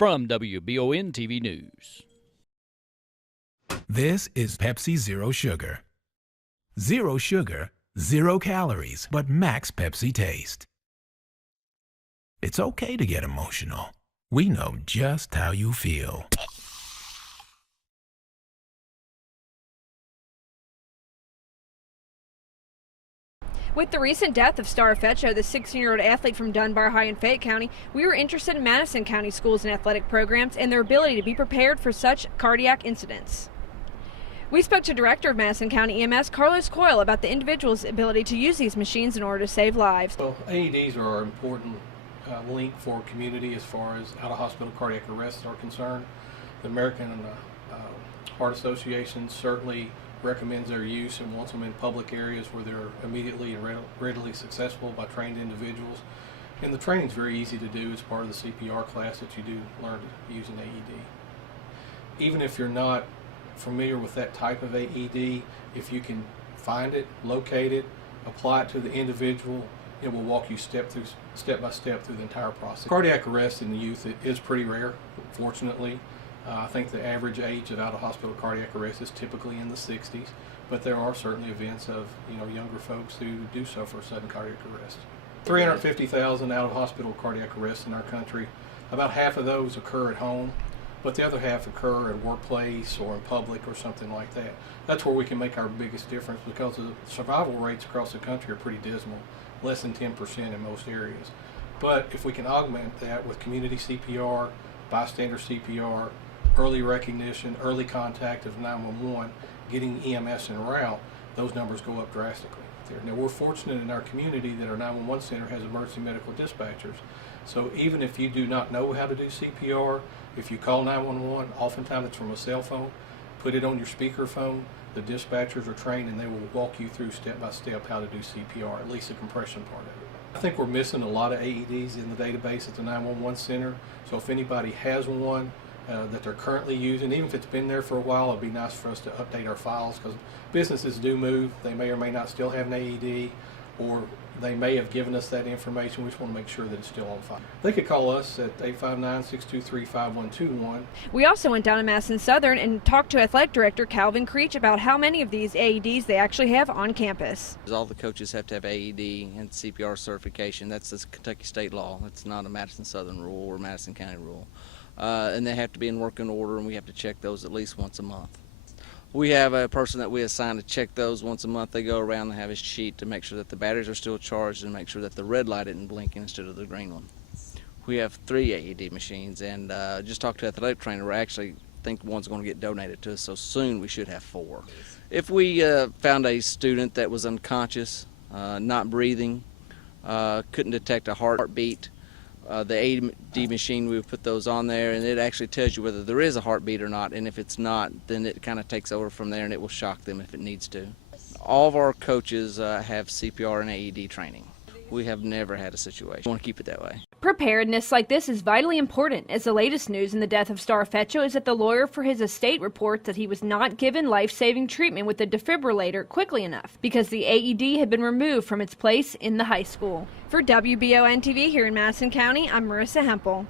From WBON TV News. This is Pepsi Zero Sugar. Zero sugar, 0 calories, but max Pepsi taste. It's okay to get emotional. We know just how you feel. With the recent death of Star Fetcho, the 16-year-old athlete from Dunbar High in Fayette County, we were interested in Madison County schools and athletic programs and their ability to be prepared for such cardiac incidents. We spoke to Director of Madison County EMS, Carlos Coyle, about the individual's ability to use these machines in order to save lives. Well, AEDs are an important link for community as far as out-of-hospital cardiac arrests are concerned. The American Heart Association certainly recommends their use and wants them in public areas where they're immediately and readily accessible by trained individuals. And the training is very easy to do as part of the CPR class that you do learn to use an AED. Even if you're not familiar with that type of AED, if you can find it, locate it, apply it to the individual, it will walk you step by step through the entire process. Cardiac arrest in the youth is pretty rare, fortunately. I think the average age of out-of-hospital cardiac arrest is typically in the 60s, but there are certainly events of younger folks who do suffer sudden cardiac arrest. 350,000 out-of-hospital cardiac arrests in our country. About half of those occur at home, but the other half occur at workplace or in public or something like that. That's where we can make our biggest difference because the survival rates across the country are pretty dismal, less than 10% in most areas. But if we can augment that with community CPR, bystander CPR, early recognition, early contact of 911, getting EMS en route, those numbers go up drastically there. Now, we're fortunate in our community that our 911 center has emergency medical dispatchers. So even if you do not know how to do CPR, if you call 911, oftentimes it's from a cell phone, put it on your speakerphone. The dispatchers are trained and they will walk you through step by step how to do CPR, at least the compression part of it. I think we're missing a lot of AEDs in the database at the 911 center. So if anybody has one that they're currently using, even if it's been there for a while, it'd be nice for us to update our files because businesses do move. They may or may not still have an AED, or they may have given us that information. We just want to make sure that it's still on file. They could call us at 859-623-5121. We also went down to Madison Southern and talked to Athletic Director Calvin Creech about how many of these AEDs they actually have on campus. All the coaches have to have AED and CPR certification. That's the Kentucky state law. It's not a Madison Southern rule or Madison County rule. And they have to be in working order, and we have to check those at least once a month. We have a person that we assign to check those once a month. They go around and have a sheet to make sure that the batteries are still charged and make sure that the red light isn't blinking instead of the green one. We have 3 AED machines, and just talked to an athletic trainer. We actually think one's going to get donated to us, so soon we should have 4. If we found a student that was unconscious, not breathing, couldn't detect a heartbeat, the AED machine, we would put those on there, and it actually tells you whether there is a heartbeat or not, and if it's not, then it kind of takes over from there and it will shock them if it needs to. All of our coaches have CPR and AED training. We have never had a situation. We want to keep it that way. Preparedness like this is vitally important, as the latest news in the death of Star Fetcho is that the lawyer for his estate reports that he was not given life-saving treatment with the defibrillator quickly enough because the AED had been removed from its place in the high school. For WBON TV here in Madison County, I'm Marissa Hempel.